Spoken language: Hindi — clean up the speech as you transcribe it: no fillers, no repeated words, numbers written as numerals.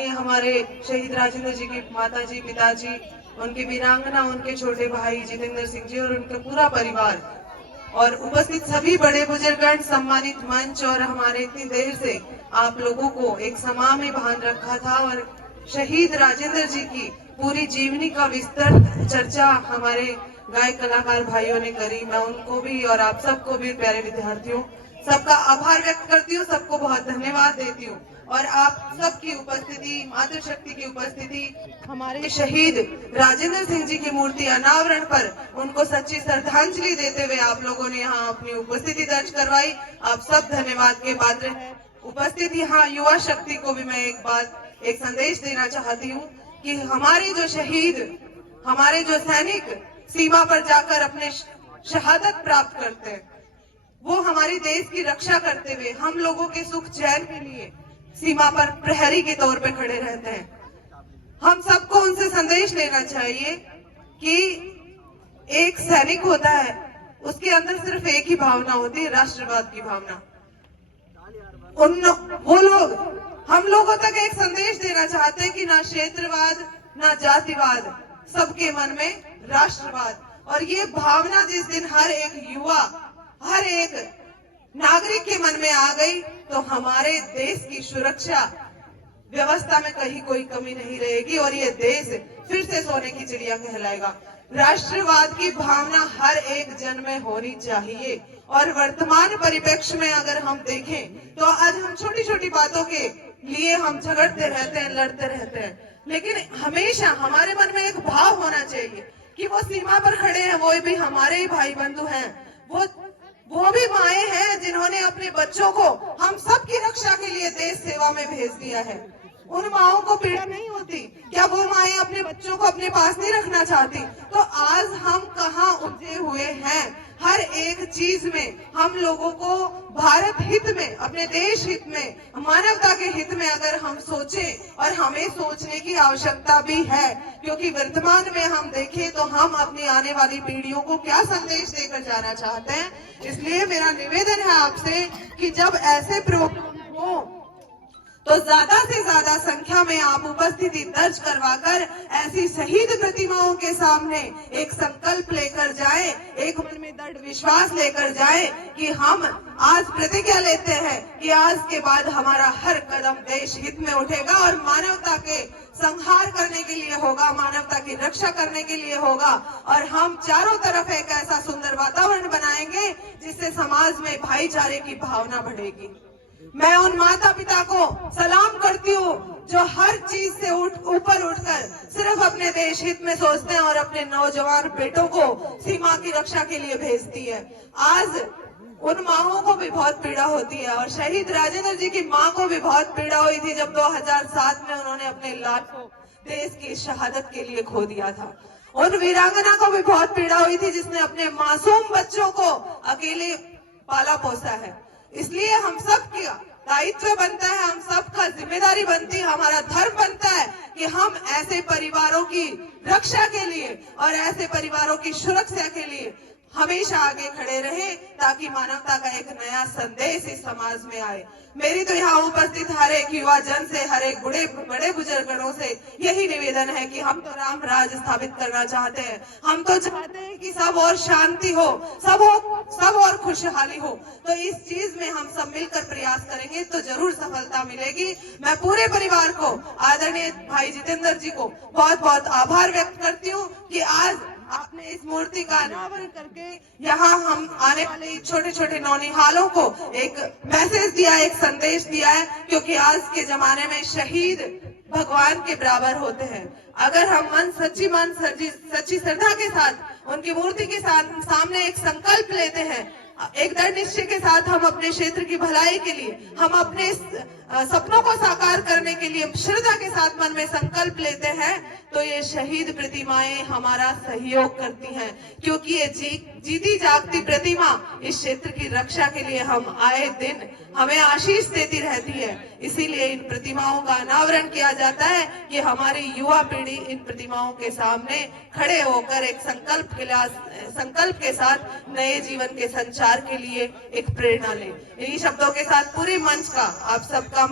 माननीय हमारे शहीद राजेंद्र जी की माता जी, पिताजी, उनकी वीरांगना, उनके छोटे भाई जितेंद्र सिंह जी और उनका पूरा परिवार और उपस्थित सभी बड़े बुजुर्गगण, सम्मानित मंच और हमारे इतनी देर से आप लोगों को एक समा में बांध रखा था और शहीद राजेंद्र जी की पूरी जीवनी का विस्तृत चर्चा हमारे गायक कलाकार भाइयों ने करी। मैं उनको भी और आप सबको भी, प्यारे विद्यार्थियों, सबका आभार व्यक्त करती हूँ, सबको बहुत धन्यवाद देती हूँ। और आप सबकी उपस्थिति, मातृशक्ति की उपस्थिति, हमारे शहीद राजेंद्र सिंह जी की मूर्ति अनावरण पर उनको सच्ची श्रद्धांजलि देते हुए आप लोगों ने यहाँ अपनी उपस्थिति दर्ज करवाई। आप सब धन्यवाद के पात्र हैं। उपस्थित यहाँ युवा शक्ति को भी मैं एक संदेश देना चाहती हूँ कि हमारे जो शहीद, हमारे जो सैनिक सीमा पर जाकर अपने शहादत प्राप्त करते हैं, वो हमारे देश की रक्षा करते हुए हम लोगों के सुख चैन के लिए सीमा पर प्रहरी के तौर पे खड़े रहते हैं। हम सबको उनसे संदेश लेना चाहिए कि एक सैनिक होता है, उसके अंदर सिर्फ एक ही भावना होती है, राष्ट्रवाद की भावना। वो लोग हम लोगों तक एक संदेश देना चाहते हैं कि ना क्षेत्रवाद, ना जातिवाद, सबके मन में राष्ट्रवाद। और ये भावना जिस दिन हर एक युवा, हर एक नागरिक के मन में आ गई तो हमारे देश की सुरक्षा व्यवस्था में कहीं कोई कमी नहीं रहेगी और ये देश फिर से सोने की चिड़िया कहलाएगा। राष्ट्रवाद की भावना हर एक जन में होनी चाहिए। और वर्तमान परिप्रेक्ष्य में अगर हम देखें तो आज हम छोटी छोटी बातों के लिए हम झगड़ते रहते हैं, लड़ते रहते हैं, लेकिन हमेशा हमारे मन में एक भाव होना चाहिए कि वो सीमा पर खड़े हैं, वो भी हमारे ही भाई बंधु हैं, वो भी माएं हैं जिन्होंने अपने बच्चों को हम सब की रक्षा के लिए देश सेवा में भेज दिया है। उन माओं को पीड़ा नहीं होती क्या? वो माएं अपने बच्चों को अपने पास नहीं रखना चाहती? तो आज हम कहाँ उलझे हुए हैं? हर एक चीज में हम लोगों को भारत हित में, अपने देश हित में, मानवता के हित में अगर हम सोचें, और हमें सोचने की आवश्यकता भी है, क्योंकि वर्तमान में हम देखें तो हम अपनी आने वाली पीढ़ियों को क्या संदेश देकर जाना चाहते हैं। इसलिए मेरा निवेदन है आपसे कि जब ऐसे प्रोग्राम हो तो ज्यादा से ज्यादा संख्या में आप उपस्थिति दर्ज करवाकर ऐसी शहीद प्रतिमाओं के सामने एक संकल्प लेकर जाएं, एक मन में दृढ़ विश्वास लेकर जाएं कि हम आज प्रतिज्ञा लेते हैं कि आज के बाद हमारा हर कदम देश हित में उठेगा और मानवता के संहार करने के लिए होगा, मानवता की रक्षा करने के लिए होगा। और हम चारों तरफ एक ऐसा सुंदर वातावरण बनाएंगे जिससे समाज में भाईचारे की भावना बढ़ेगी। मैं उन माता पिता को सलाम करती हूँ जो हर चीज से ऊपर उठकर सिर्फ अपने देश हित में सोचते हैं और अपने नौजवान बेटों को सीमा की रक्षा के लिए भेजती है। आज उन माओं को भी बहुत पीड़ा होती है और शहीद राजेंद्र जी की मां को भी बहुत पीड़ा हुई थी जब 2007 में उन्होंने अपने लाल को देश की शहादत के लिए खो दिया था। उन वीरांगना को भी बहुत पीड़ा हुई थी जिसने अपने मासूम बच्चों को अकेले पाला पोसा है। इसलिए हम सब का दायित्व बनता है, हम सबका जिम्मेदारी बनती है, हमारा धर्म बनता है कि हम ऐसे परिवारों की रक्षा के लिए और ऐसे परिवारों की सुरक्षा के लिए हमेशा आगे खड़े रहे ताकि मानवता का एक नया संदेश इस समाज में आए। मेरी तो यहाँ उपस्थित हर एक युवा जन से, हर एक बड़े बुजुर्गों से यही निवेदन है कि हम तो राम राज स्थापित करना चाहते हैं। हम तो चाहते हैं कि सब और शांति हो, सब और खुशहाली हो। तो इस चीज में हम सब मिलकर प्रयास करेंगे तो जरूर सफलता मिलेगी। मैं पूरे परिवार को, आदरणीय भाई जितेंद्र जी को बहुत बहुत आभार व्यक्त करती हूँ कि आज आपने इस मूर्ति का अनावरण करके यहाँ हम आने वाले छोटे छोटे नौनिहालों को एक मैसेज दिया, एक संदेश दिया है, क्योंकि आज के जमाने में शहीद भगवान के बराबर होते हैं। अगर हम सच्ची श्रद्धा के साथ उनकी मूर्ति के सामने एक संकल्प लेते हैं, एक दृढ़ निश्चय के साथ हम अपने क्षेत्र की भलाई के लिए, हम अपने सपनों को साकार करने के लिए श्रद्धा के साथ मन में संकल्प लेते हैं, तो ये शहीद प्रतिमाएं हमारा सहयोग करती हैं, क्योंकि ये जीती जागती प्रतिमा इस क्षेत्र की रक्षा के लिए हम आए दिन हमें आशीष देती रहती है। इसीलिए इन प्रतिमाओं का अनावरण किया जाता है कि हमारी युवा पीढ़ी इन प्रतिमाओं के सामने खड़े होकर एक संकल्प के साथ नए जीवन के संचार के लिए एक प्रेरणा ले। इन्हीं शब्दों के साथ पूरे मंच का आप सबका